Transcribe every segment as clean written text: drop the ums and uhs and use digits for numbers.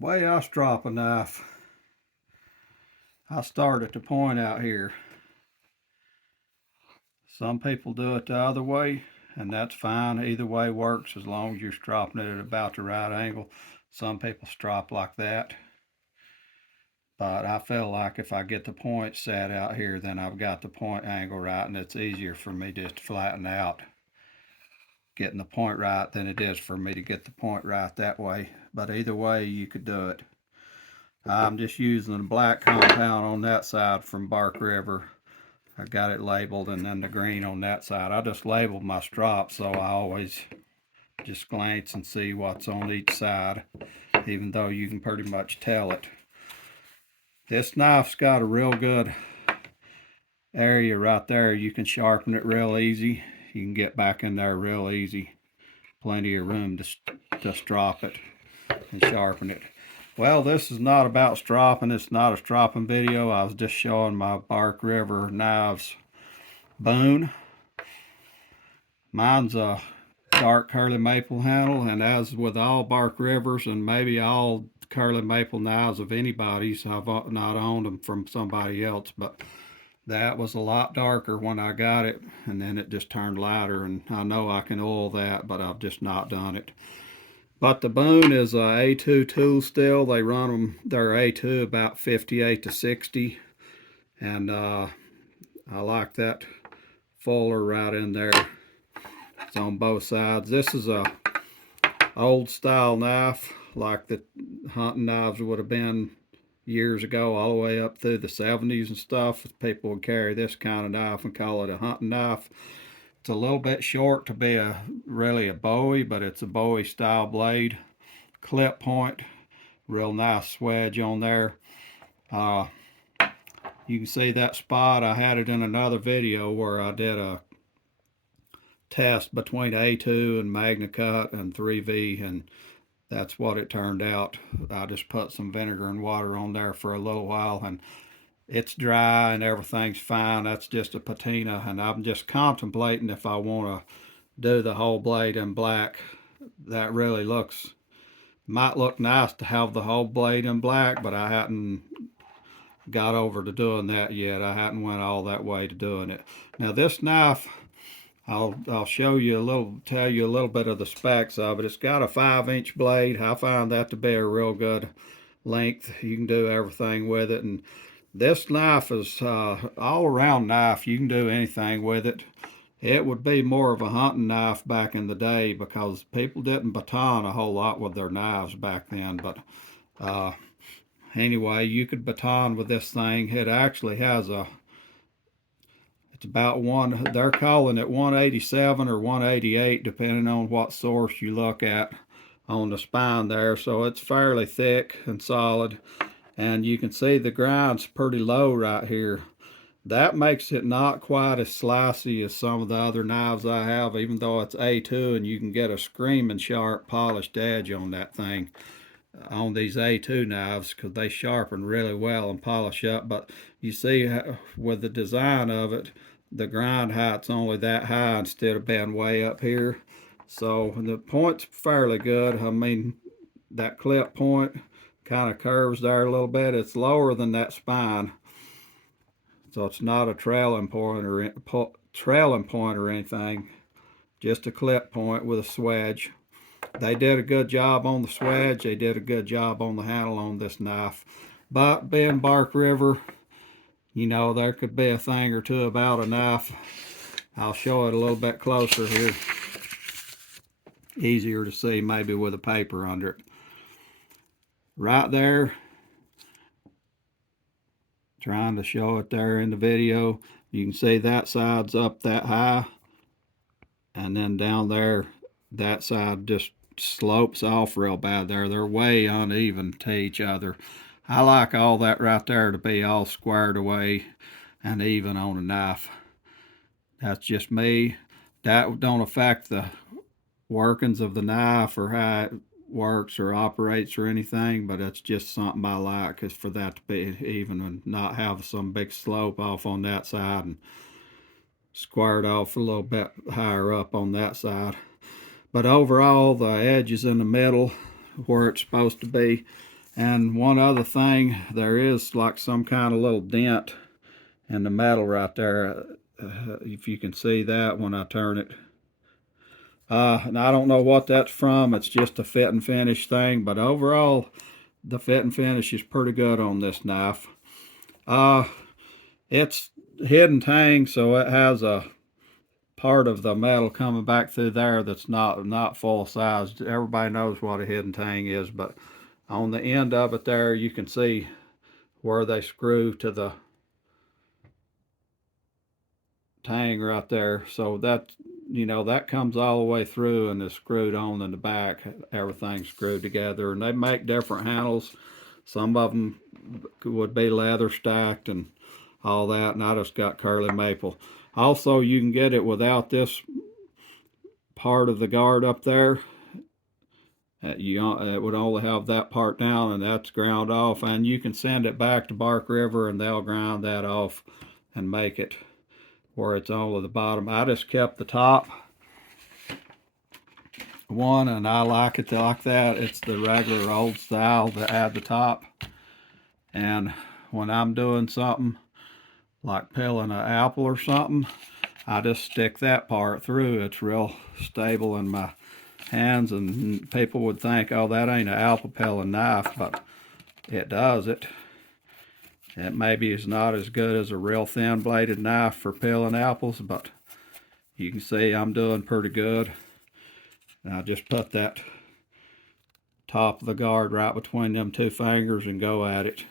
Way I strop a knife, I start at the point out here. Some people do it the other way, and that's fine. Either way works as long as you're stropping it at about the right angle. Some people strop like that. But I feel like if I get the point set out here, then I've got the point angle right, and it's easier for me just to flatten out getting the point right than it is for me to get the point right that way. But either way, you could do it. I'm just using the black compound on that side from Bark River. I got it labeled, and then the green on that side. I just labeled my strop, so I always just glance and see what's on each side, even though you can pretty much tell it. This knife's got a real good area right there. You can sharpen it real easy. You can get back in there real easy. Plenty of room to strop it and sharpen it. Well, this is not about stropping. It's not a stropping video. I was just showing my Bark River knives Boone. Mine's a dark curly maple handle, and as with all Bark Rivers and maybe all curly maple knives of anybody's, I've not owned them from somebody else, but that was a lot darker when I got it, and then it just turned lighter, and I know I can oil that, but I've just not done it. But the Boone is a A2 tool still. They run them, they're A2 about 58 to 60, and I like that fuller right in there. It's on both sides. This is a old style knife, like the hunting knives would have been years ago, all the way up through the 70s and stuff. People would carry this kind of knife and call it a hunting knife. It's a little bit short to be really a Bowie, but it's a Bowie style blade. Clip point, real nice swedge on there. You can see that spot. I had it in another video where I did a test between A2 and Magna Cut and 3V, and that's what it turned out. I just put some vinegar and water on there for a little while, and it's dry and everything's fine. That's just a patina, and I'm just contemplating if I want to do the whole blade in black. That really might look nice to have the whole blade in black, but I hadn't got over to doing that yet. I hadn't went all that way to doing it. Now this knife, I'll show you tell you a little bit of the specs of it. It's got a 5-inch blade. I find that to be a real good length. You can do everything with it, and this knife is all around knife. You can do anything with it. It would be more of a hunting knife back in the day because people didn't baton a whole lot with their knives back then. But anyway, you could baton with this thing. It actually has it's about they're calling it 187 or 188, depending on what source you look at on the spine there. So it's fairly thick and solid. And you can see the grind's pretty low right here. That makes it not quite as slicey as some of the other knives I have, even though it's A2 and you can get a screaming sharp polished edge on that thing on these A2 knives, because they sharpen really well and polish up. But you see with the design of it, the grind height's only that high instead of being way up here. So the point's fairly good. I mean, that clip point kind of curves there a little bit. It's lower than that spine, so it's not a trailing point or anything, just a clip point with a swedge. They did a good job on the swedge. They did a good job on the handle on this knife. But being Bark River, you know, there could be a thing or two about a knife. I'll show it a little bit closer here. Easier to see maybe with a paper under it. Right there, trying to show it there in the video, you can see that side's up that high, and then down there that side just slopes off real bad there. They're way uneven to each other. I like all that right there to be all squared away and even on a knife. That's just me. That don't affect the workings of the knife or how it works or operates or anything, but it's just something I like, is for that to be even and not have some big slope off on that side and squared off a little bit higher up on that side. But overall, the edge is in the middle where it's supposed to be, And one other thing, there is like some kind of little dent in the metal right there, if you can see that when I turn it. And I don't know what that's from. It's just a fit and finish thing, but overall the fit and finish is pretty good on this knife. It's hidden tang, so it has a part of the metal coming back through there that's not full size. Everybody knows what a hidden tang is, but on the end of it there, you can see where they screw to the tang right there. So that, that comes all the way through and is screwed on in the back. Everything's screwed together, and they make different handles. Some of them would be leather stacked and all that, and I just got curly maple. Also, you can get it without this part of the guard up there. It would only have that part down, and that's ground off, and you can send it back to Bark River and they'll ground that off and make it where it's only the bottom. I just kept the top one, and I like it like that. It's the regular old style that add the top, and when I'm doing something like peeling an apple or something, I just stick that part through. It's real stable in my hands, and people would think, oh, that ain't an apple peeling knife, but it does it. It maybe is not as good as a real thin bladed knife for peeling apples, but you can see I'm doing pretty good. And I just put that top of the guard right between them two fingers and go at it.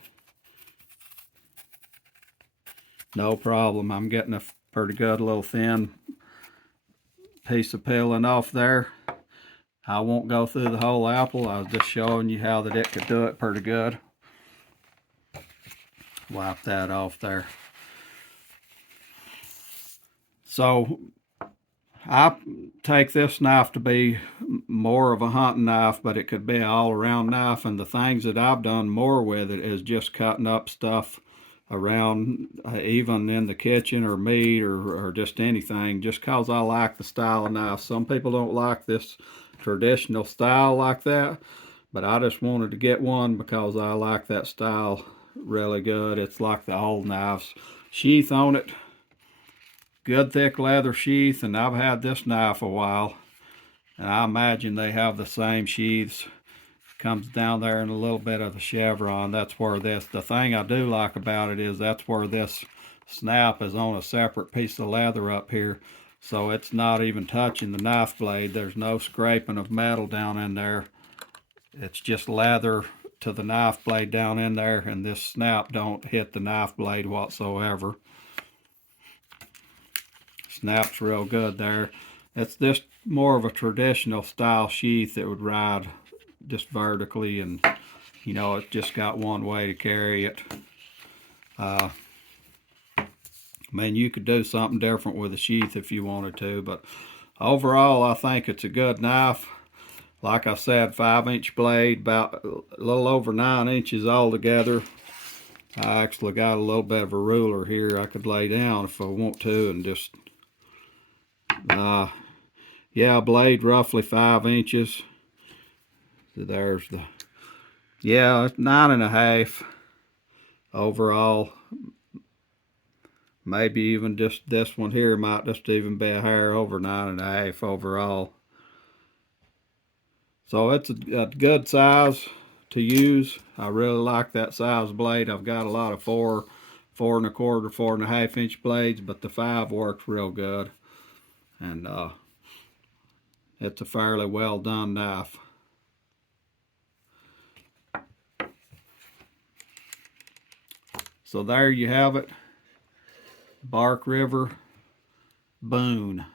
No problem. I'm getting a pretty good little thin piece of peeling off there. I won't go through the whole apple. I was just showing you how that it could do it pretty good. Wipe that off there. So I take this knife to be more of a hunting knife, but it could be an all-around knife, and the things that I've done more with it is just cutting up stuff around, even in the kitchen or meat or just anything, just cause I like the style of knife. Some people don't like this traditional style like that, but I just wanted to get one because I like that style really good. It's like the old knives. Sheath on it, good thick leather sheath, and I've had this knife a while, and I imagine they have the same sheaths. Comes down there in a little bit of the chevron. That's where the thing I do like about it is that's where this snap is on a separate piece of leather up here, so it's not even touching the knife blade. There's no scraping of metal down in there. It's just leather to the knife blade down in there, and this snap don't hit the knife blade whatsoever. Snaps real good there. It's just more of a traditional style sheath that would ride just vertically, and it's just got one way to carry it. I mean, you could do something different with the sheath if you wanted to, but overall I think it's a good knife. Like I said, 5-inch blade, about a little over 9 inches altogether. I actually got a little bit of a ruler here I could lay down if I want to, and just yeah, blade roughly 5 inches. So there's the, yeah, it's 9.5 overall. Maybe even just this one here might just even be a hair over 9.5 overall. So it's a good size to use. I really like that size blade. I've got a lot of 4, 4 1/4, 4.5 inch blades, but the 5 works real good. And it's a fairly well done knife. So there you have it. Bark River Boone.